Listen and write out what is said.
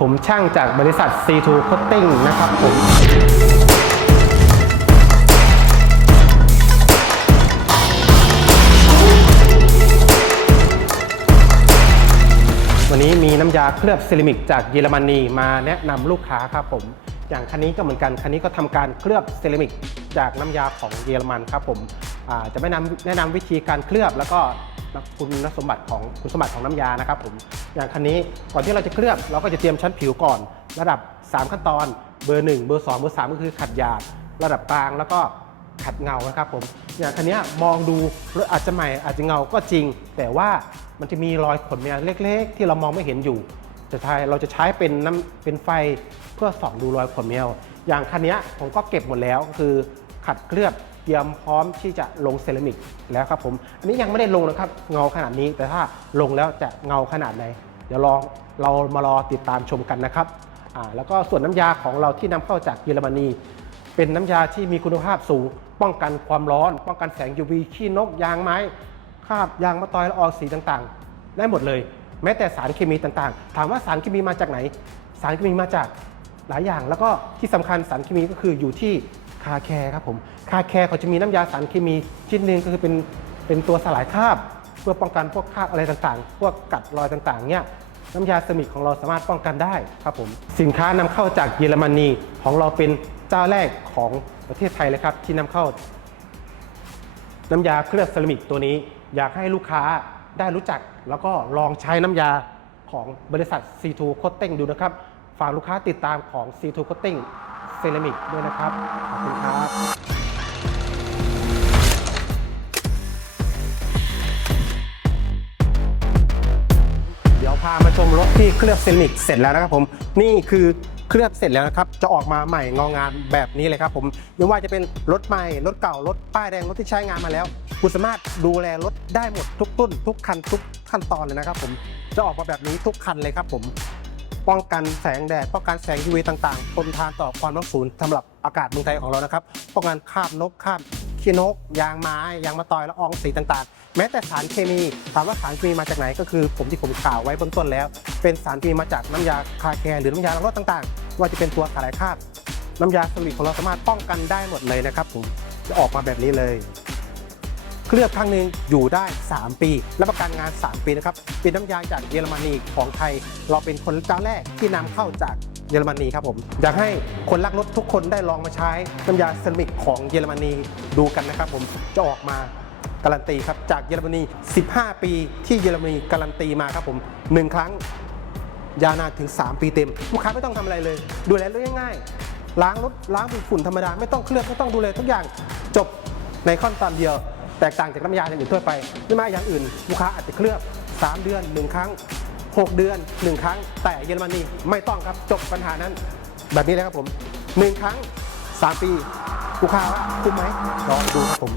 ผมช่างจากบริษัท C2 Coating นะครับผม วันนี้มีน้ำยาเคลือบเซรามิกจากเยอรมนีมาแนะนำลูกค้าครับผม อย่างคันนี้ก็เหมือนกัน คันนี้ก็ทำการเคลือบเซรามิกจากน้ำยาของเยอรมันครับผมจะไม่นำแนะนำวิธีการเคลือบแล้วก็ คุณสมบัติของคุณสมบัติของน้ำยานะครับผมอย่างคันนี้ก่อนที่เราจะเคลือบเราก็จะเตรียมชั้นผิวก่อน ระดับ 3 ขั้นตอนเบอร์ 1 เบอร์ 2 เบอร์ 3 ก็คือขัดหยาบระดับกลางแล้วก็ขัดเงานะครับผมอย่างคันนี้มองดูรถอาจจะใหม่อาจจะเงาก็จริง แต่ว่ามันจะมีรอยขนเมียเล็ก ๆ ที่เรามองไม่เห็นอยู่จะใช้เราจะใช้เป็นน้ำเป็นไฟเพื่อส่องดูรอยขนเมียวอย่างคันนี้ผมก็เก็บหมดแล้วคือขัดเคลือบ เตรียมพร้อมที่จะลงเซรามิกแล้วครับผม อันนี้ยังไม่ได้ลงนะครับเงาขนาดนี้ แต่ถ้าลงแล้วจะเงาขนาดไหน เดี๋ยวลองเรามารอติดตามชมกันนะครับแล้วก็ส่วนน้ำยาของเราที่นำเข้าจากเยอรมนี เป็นน้ำยาที่มีคุณภาพสูง ป้องกันความร้อน ป้องกันแสง UV ขี้นกยางไม้คราบยางมะตอยละอองสีต่างๆ ได้หมดเลย แม้แต่สารเคมีต่างๆ ถามว่าสารเคมีมาจากไหน สารเคมีมาจากหลายอย่าง แล้วก็ที่สำคัญสารเคมีก็คืออยู่ที่ คาแคร์ครับผมคาแคร์เขาจะมีน้ำยาสารเคมีชิ้นหนึ่งก็คือเป็นเป็นตัวสลายคราบเพื่อป้องกันพวกคราบอะไรต่างๆ พวกกัดรอยต่างๆเนี่ยน้ำยาเซมิกของเราสามารถป้องกันได้ครับผมสินค้านำเข้าจากเยอรมนีของเราเป็นเจ้าแรกของประเทศไทยเลยครับ ที่นำเข้า น้ำยาเคลือบเซรามิกตัวนี้ อยากให้ลูกค้าได้รู้จัก แล้วก็ลองใช้น้ำยาของบริษัท C2 Coating ดูนะครับฝากลูกค้าติดตามของ C2 Coating Ceramic ด้วยนะครับ ขอบคุณครับเดี๋ยวพามาชมรถที่เคลือบเซรามิกเสร็จแล้วนะครับผมนี่คือเคลือบเสร็จแล้วนะครับ จะออกมาใหม่งองามแบบนี้เลยครับผมไม่ว่าจะเป็นรถใหม่รถเก่ารถป้ายแดงรถที่ใช้งานมาแล้วคุณสามารถดูแลรถได้หมดทุกต้นทุกคันทุกขั้นตอนเลยนะครับผมจะออกมาแบบนี้ทุกคันเลยครับผม ป้องกันแสงแดดป้องกันแสง UV ต่างๆทนทานต่อความร้อนสูงสำหรับอากาศเมืองไทยของเรานะครับป้องกันคราบนกคราบขี้นก ยางไม้ยางมะตอยละอองสีต่างๆ แม้แต่สารเคมีถามว่าสารเคมีมาจากไหนก็คือ ผมที่ผมกล่าวไว้เบื้องต้นแล้ว เป็นสารเคมีมาจากน้ำยาคาแคร์หรือน้ำยาล้างรถต่างๆ ว่าจะเป็นตัวสลายคราบน้ำยาสลิดของเราสามารถป้องกันได้หมดเลยนะครับผมจะออกมาแบบนี้เลย เคลือบครั้งหนึ่งอยู่ได้ 3 ปีรับประกันงาน 3 ปีนะครับเป็นน้ำยาจากเยอรมนีของไทย เราเป็นคนเจ้าแรกที่นำเข้าจากเยอรมนีครับผมอยากให้คนรักรถทุกคนได้ลองมาใช้น้ำยาเซรามิกของเยอรมนีดูกันนะครับผมจะออกมาการันตีครับจากเยอรมนี 15 ปีที่เยอรมนีการันตีมาครับผมหนึ่งครั้งยาวนานถึง 3 ปีเต็ม ลูกค้าไม่ต้องทำอะไรเลย ดูแลเรื่องง่ายๆล้างรถล้างฝุ่นธรรมดา ไม่ต้องเคลือบไม่ต้องดูแลทุกอย่างจบในขั้นตอนเดียว แตกต่างจากน้ำยาอย่างอื่นทั่วไปไม่มาอย่างอื่นลูกค้าอาจจะเคลือบ 3 เดือน 1 ครั้ง 6 เดือน 1 ครั้ง แต่เยอรมนีไม่ต้องครับจบปัญหานั้น แบบนี้เลยครับผม 1 ครั้ง 3 ปีลูกค้าว่าคุ้มไหมลองดูครับผม